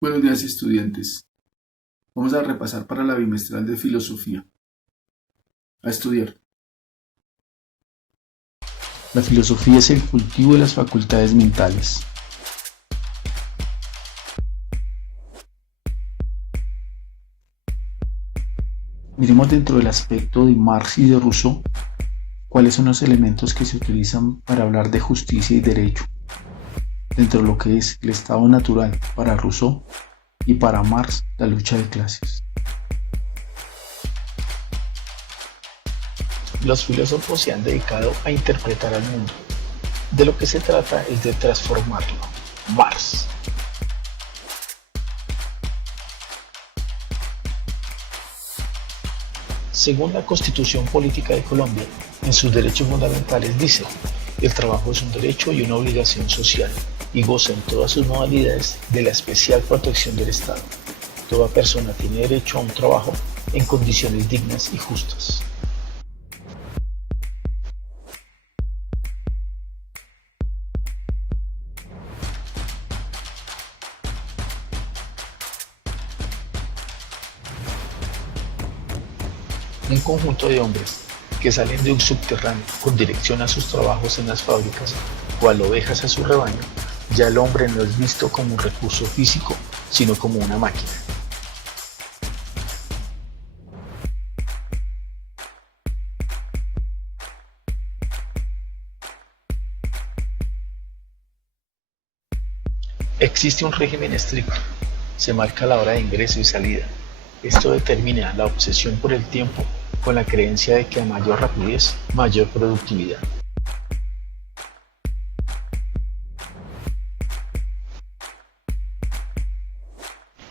Buenos días, estudiantes. Vamos a repasar para la bimestral de filosofía. A estudiar. La filosofía es el cultivo de las facultades mentales. Miremos dentro del aspecto de Marx y de Rousseau cuáles son los elementos que se utilizan para hablar de justicia y derecho, dentro de lo que es el estado natural para Rousseau y para Marx la lucha de clases. Los filósofos se han dedicado a interpretar al mundo. De lo que se trata es de transformarlo. Marx. Según la Constitución Política de Colombia, en sus derechos fundamentales dice: el trabajo es un derecho y una obligación social, y goza en todas sus modalidades de la especial protección del Estado. Toda persona tiene derecho a un trabajo en condiciones dignas y justas. Un conjunto de hombres que salen de un subterráneo con dirección a sus trabajos en las fábricas, cual ovejas a su rebaño, ya el hombre no es visto como un recurso físico, sino como una máquina. Existe un régimen estricto, se marca la hora de ingreso y salida. Esto determina la obsesión por el tiempo con la creencia de que a mayor rapidez, mayor productividad.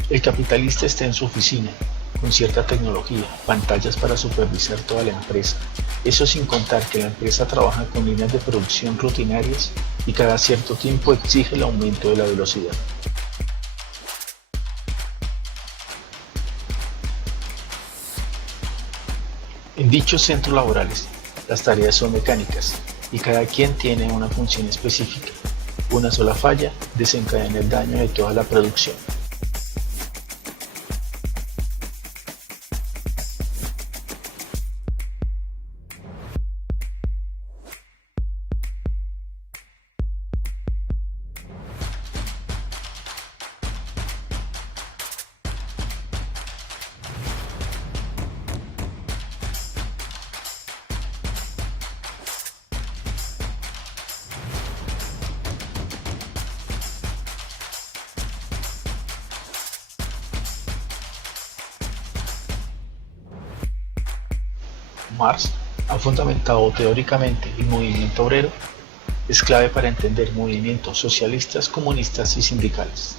El capitalista está en su oficina, con cierta tecnología, pantallas para supervisar toda la empresa. Eso sin contar que la empresa trabaja con líneas de producción rutinarias y cada cierto tiempo exige el aumento de la velocidad. En dichos centros laborales, las tareas son mecánicas y cada quien tiene una función específica. Una sola falla desencadena el daño de toda la producción. Marx ha fundamentado teóricamente el movimiento obrero, es clave para entender movimientos socialistas, comunistas y sindicales.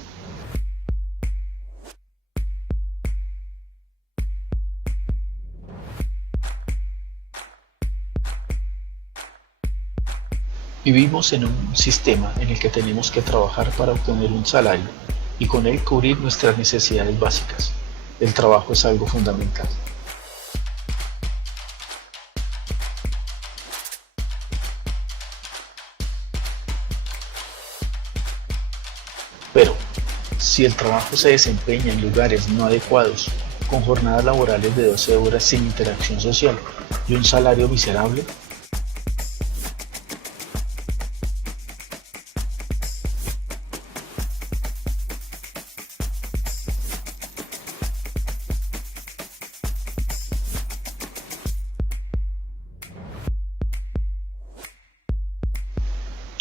Vivimos en un sistema en el que tenemos que trabajar para obtener un salario y con él cubrir nuestras necesidades básicas. El trabajo es algo fundamental. Pero, si el trabajo se desempeña en lugares no adecuados, con jornadas laborales de 12 horas sin interacción social y un salario miserable,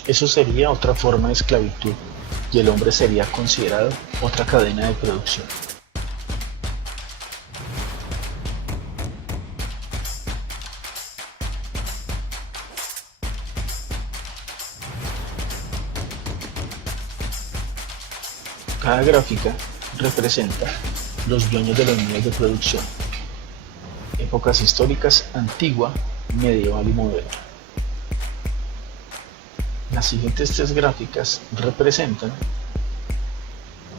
eso sería otra forma de esclavitud y el hombre sería considerado otra cadena de producción. Cada gráfica representa los dueños de las líneas de producción, épocas históricas antigua, medieval y moderna. Las siguientes tres gráficas representan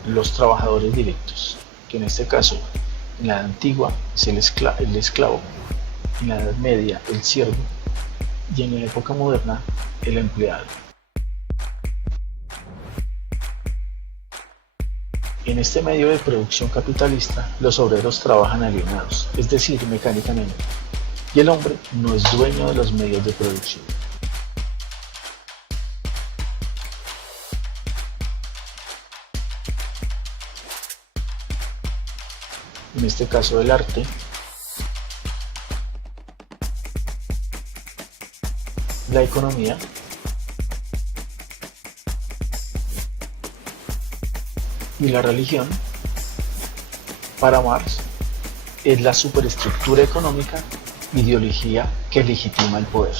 los trabajadores directos, que en este caso, en la edad antigua es el esclavo, en la edad media el siervo y en la época moderna el empleado. En este medio de producción capitalista, los obreros trabajan alienados, es decir, mecánicamente, y el hombre no es dueño de los medios de producción. En este caso el arte, la economía, y la religión, para Marx, es la superestructura económica, ideología que legitima el poder.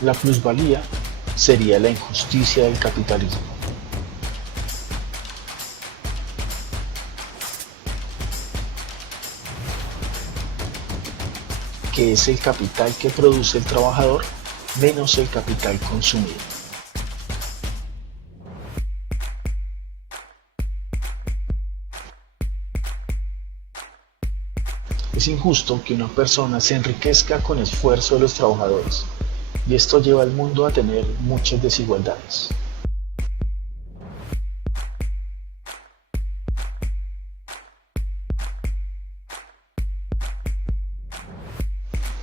La plusvalía sería la injusticia del capitalismo. Que es el capital que produce el trabajador menos el capital consumido. Es injusto que una persona se enriquezca con esfuerzo de los trabajadores, y esto lleva al mundo a tener muchas desigualdades.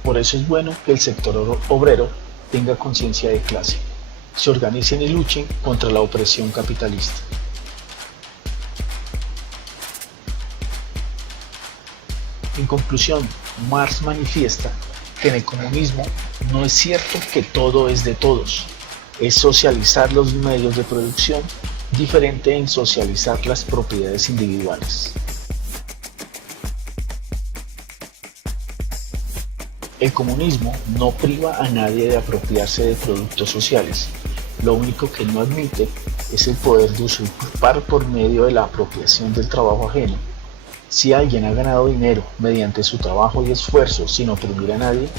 Por eso es bueno que el sector obrero tenga conciencia de clase, se organicen y luchen contra la opresión capitalista. En conclusión, Marx manifiesta que en el comunismo no es cierto que todo es de todos, es socializar los medios de producción, diferente en socializar las propiedades individuales. El comunismo no priva a nadie de apropiarse de productos sociales, lo único que no admite es el poder de usurpar por medio de la apropiación del trabajo ajeno. Si alguien ha ganado dinero mediante su trabajo y esfuerzo sin oprimir a nadie,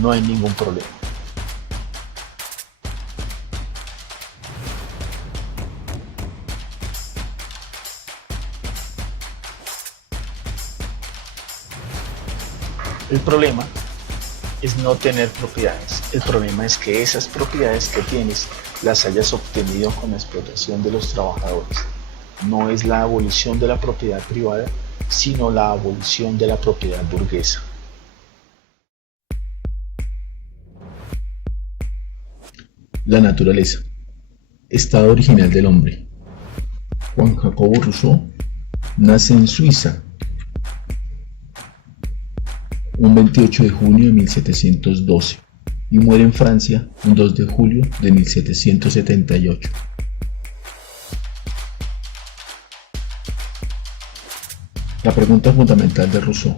no hay ningún problema. El problema es no tener propiedades. El problema es que esas propiedades que tienes las hayas obtenido con la explotación de los trabajadores. No es la abolición de la propiedad privada, sino la abolición de la propiedad burguesa. La naturaleza. Estado original del hombre. Juan Jacobo Rousseau nace en Suiza un 28 de junio de 1712 y muere en Francia un 2 de julio de 1778. La pregunta fundamental de Rousseau: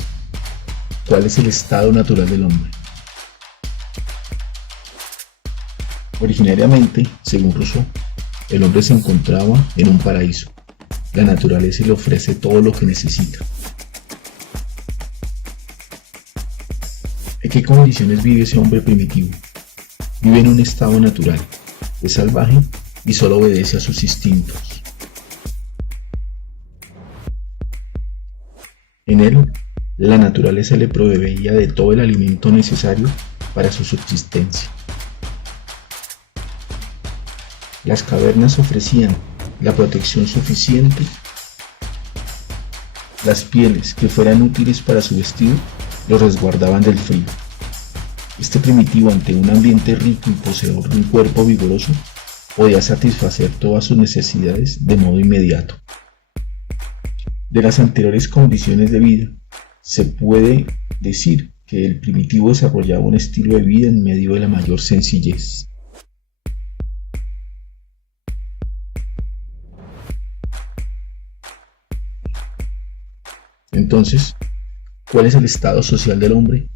¿cuál es el estado natural del hombre? Originariamente, según Rousseau, el hombre se encontraba en un paraíso. La naturaleza le ofrece todo lo que necesita. ¿En qué condiciones vive ese hombre primitivo? Vive en un estado natural, es salvaje y solo obedece a sus instintos. En él, la naturaleza le proveía de todo el alimento necesario para su subsistencia. Las cavernas ofrecían la protección suficiente, las pieles que fueran útiles para su vestido lo resguardaban del frío. Este primitivo, ante un ambiente rico y poseedor de un cuerpo vigoroso, podía satisfacer todas sus necesidades de modo inmediato. De las anteriores condiciones de vida, se puede decir que el primitivo desarrollaba un estilo de vida en medio de la mayor sencillez. Entonces, ¿cuál es el estado social del hombre?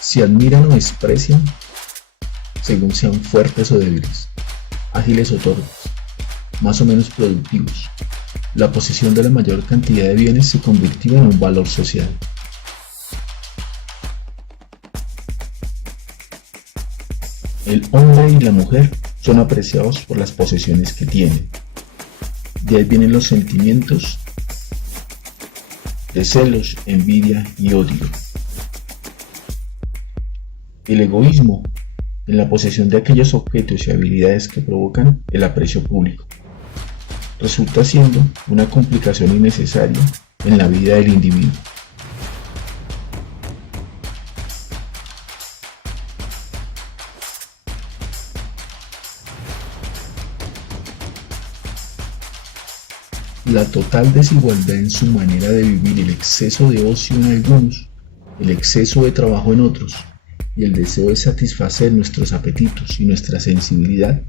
Se admiran o desprecian según sean fuertes o débiles, ágiles o torpes, más o menos productivos. La posesión de la mayor cantidad de bienes se convirtió en un valor social. El hombre y la mujer son apreciados por las posesiones que tienen. De ahí vienen los sentimientos de celos, envidia y odio. El egoísmo en la posesión de aquellos objetos y habilidades que provocan el aprecio público resulta siendo una complicación innecesaria en la vida del individuo. La total desigualdad en su manera de vivir, el exceso de ocio en algunos, el exceso de trabajo en otros y el deseo de satisfacer nuestros apetitos y nuestra sensibilidad,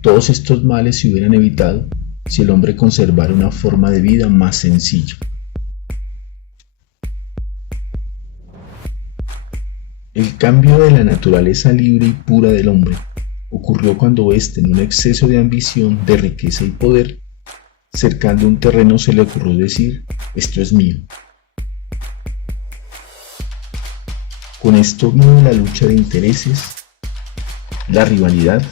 todos estos males se hubieran evitado si el hombre conservara una forma de vida más sencilla. El cambio de la naturaleza libre y pura del hombre ocurrió cuando éste, en un exceso de ambición, de riqueza y poder, cercando un terreno, se le ocurrió decir: esto es mío. Con esto vino la lucha de intereses, la rivalidad,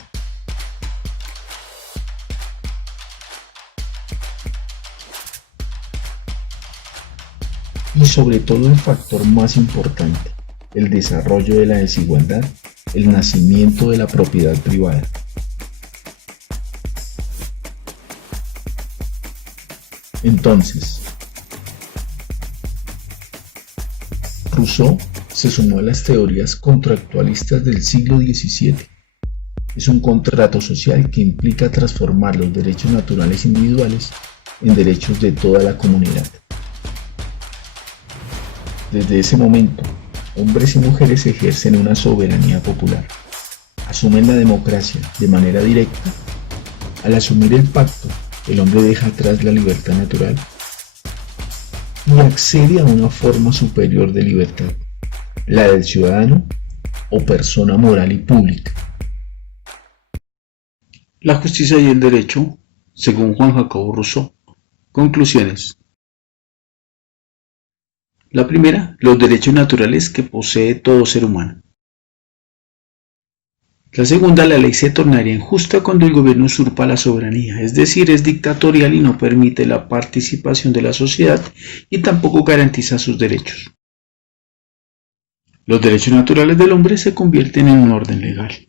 y sobre todo el factor más importante, el desarrollo de la desigualdad, el nacimiento de la propiedad privada. Entonces, Rousseau se sumó a las teorías contractualistas del siglo XVII. Es un contrato social que implica transformar los derechos naturales individuales en derechos de toda la comunidad. Desde ese momento, hombres y mujeres ejercen una soberanía popular, asumen la democracia de manera directa. Al asumir el pacto, el hombre deja atrás la libertad natural y accede a una forma superior de libertad, la del ciudadano o persona moral y pública. La justicia y el derecho, según Juan Jacobo Rousseau. Conclusiones. La primera, los derechos naturales que posee todo ser humano. La segunda, la ley se tornaría injusta cuando el gobierno usurpa la soberanía, es decir, es dictatorial y no permite la participación de la sociedad y tampoco garantiza sus derechos. Los derechos naturales del hombre se convierten en un orden legal.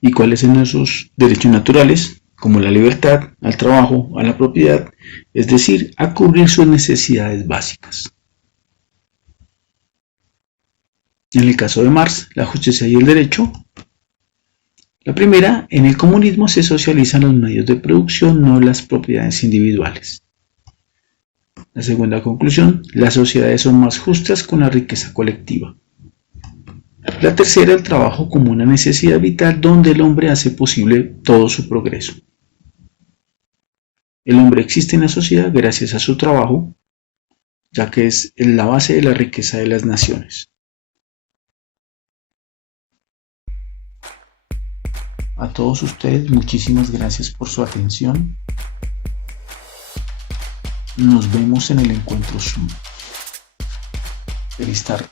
¿Y cuáles son esos derechos naturales? Como la libertad, al trabajo, a la propiedad, es decir, a cubrir sus necesidades básicas. En el caso de Marx, la justicia y el derecho. La primera, en el comunismo se socializan los medios de producción, no las propiedades individuales. La segunda conclusión, las sociedades son más justas con la riqueza colectiva. La tercera, el trabajo como una necesidad vital donde el hombre hace posible todo su progreso. El hombre existe en la sociedad gracias a su trabajo, ya que es la base de la riqueza de las naciones. A todos ustedes, muchísimas gracias por su atención. Nos vemos en el encuentro Zoom. Feliz tarde.